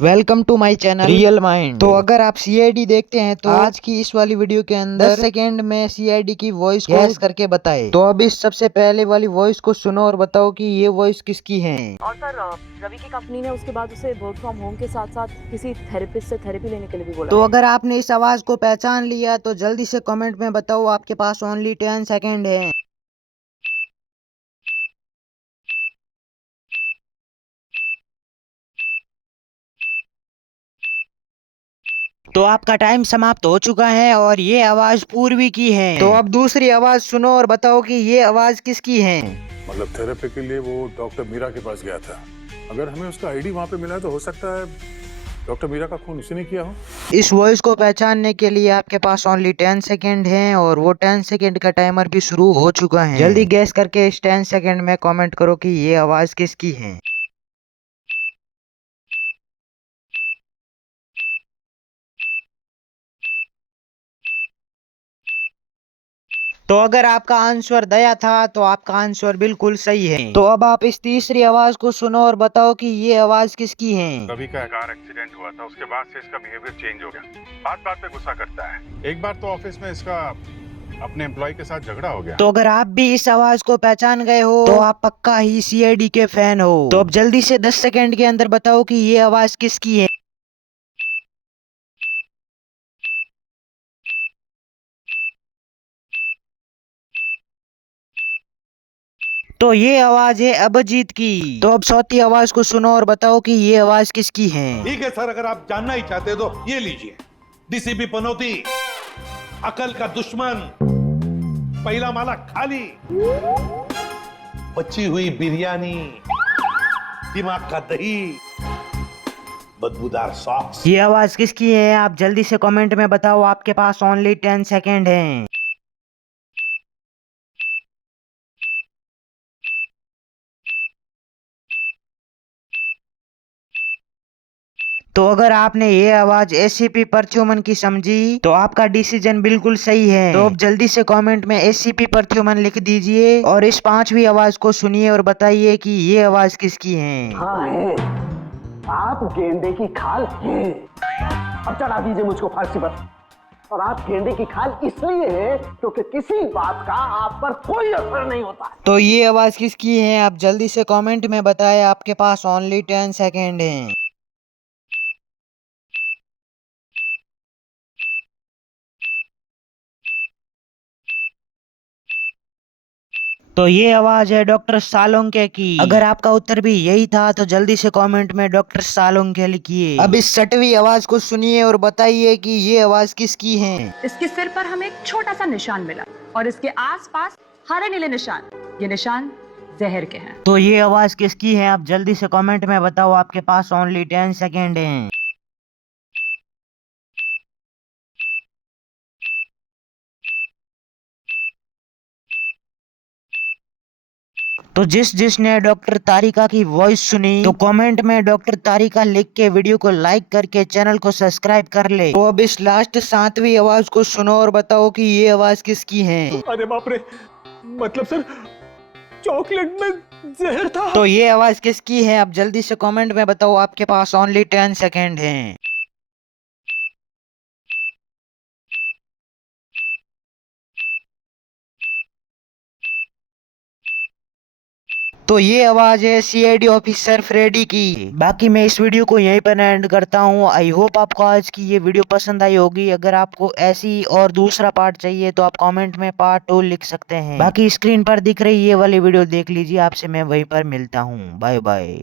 Welcome to my channel real mind. तो अगर आप सीआईडी देखते हैं तो आज की इस वाली वीडियो के अंदर 10 सेकेंड में सीआईडी की वॉइस को गैस करके बताए। तो अब इस सबसे पहले वाली वॉइस को सुनो और बताओ कि ये वॉइस किसकी है। और सर रवि की कंपनी ने उसके बाद उसे वर्क फ्रॉम होम के साथ साथ किसी थेरेपिस्ट से थेरेपी लेने के लिए भी बोला। तो अगर आपने इस आवाज को पहचान लिया तो जल्दी से कमेंट में बताओ, आपके पास ओनली 10 सेकेंड है। तो आपका टाइम समाप्त हो चुका है और ये आवाज पूर्वी की है। तो अब दूसरी आवाज सुनो और बताओ कि ये आवाज किसकी है। मतलब थेरेपी के लिए वो डॉक्टर मीरा के पास गया था। अगर हमें उसका आईडी वहाँ पे मिला तो हो सकता है डॉक्टर मीरा का खून उसी ने किया हो। इस वॉइस को पहचानने के लिए आपके पास ओनली 10 सेकेंड हैं और वो 10 सेकेंड का टाइमर भी शुरू हो चुका है। जल्दी गैस करके इस 10 सेकेंड में कमेंट करो कि ये आवाज किसकी है। तो अगर आपका आंसर दया था तो आपका आंसर बिल्कुल सही है। तो अब आप इस तीसरी आवाज को सुनो और बताओ कि ये आवाज किसकी है। रवि का कार एक्सीडेंट हुआ था, उसके बाद से इसका बिहेवियर चेंज हो गया। बात बात पे गुस्सा करता है। एक बार तो ऑफिस में इसका अपने एम्प्लॉय के साथ झगड़ा हो गया। तो अगर आप भी इस आवाज को पहचान गए हो तो आप पक्का ही सीआईडी के फैन हो। तो अब जल्दी से 10 सेकेंड के अंदर बताओ कि ये आवाज किसकी है। तो ये आवाज है अभिजीत की। तो अब चौथी आवाज को सुनो और बताओ कि ये आवाज किसकी है। ठीक है सर, अगर आप जानना ही चाहते हो तो ये लीजिए। डीसीपी पनौती, अकल का दुश्मन, पहला माला खाली, बची हुई बिरयानी, दिमाग का दही, बदबूदार सॉक्स। ये आवाज किसकी है आप जल्दी से कमेंट में बताओ, आपके पास ओनली 10 सेकेंड है। तो अगर आपने ये आवाज एससीपी परचूमन की समझी तो आपका डिसीजन बिल्कुल सही है। तो अब जल्दी से कमेंट में एससीपी परचूमन लिख दीजिए और इस पांचवी आवाज को सुनिए और बताइए कि ये आवाज किसकी है। हाँ है, आप गेंडे की खाल हैं। अब चढ़ा दीजिए मुझको फांसी पर। और आप गेंडे की खाल इसलिए है क्योंकि किसी बात का आप पर कोई असर नहीं होता। तो ये आवाज किसकी है आप जल्दी से कमेंट में बताएं, आपके पास ओनली 10 सेकेंड है। तो ये आवाज है डॉक्टर सालोंके की। अगर आपका उत्तर भी यही था तो जल्दी से कमेंट में डॉक्टर सालोंके लिखिए। अब इस छठवीं आवाज को सुनिए और बताइए कि ये आवाज किसकी है। इसके सिर पर हमें एक छोटा सा निशान मिला और इसके आसपास हरे नीले निशान। ये निशान जहर के हैं। तो ये आवाज किसकी है आप जल्दी से कमेंट में बताओ, आपके पास ओनली 10 सेकेंड है। तो जिसने डॉक्टर तारिका की वॉइस सुनी तो कमेंट में डॉक्टर तारिका लिख के वीडियो को लाइक करके चैनल को सब्सक्राइब कर ले। तो अब इस लास्ट सातवीं आवाज को सुनो और बताओ कि ये आवाज किसकी है। अरे बाप रे, मतलब सर चॉकलेट में जहर था। तो ये आवाज किसकी है आप जल्दी से कमेंट में बताओ, आपके पास ओनली 10 सेकेंड है। तो ये आवाज है सीआईडी ऑफिसर फ्रेडी की। बाकी मैं इस वीडियो को यहीं पर एंड करता हूँ। आई होप आपको आज की ये वीडियो पसंद आई होगी। अगर आपको ऐसी और दूसरा पार्ट चाहिए तो आप कमेंट में पार्ट 2 लिख सकते हैं। बाकी स्क्रीन पर दिख रही ये वाली वीडियो देख लीजिए। आपसे मैं वहीं पर मिलता हूँ। Bye bye.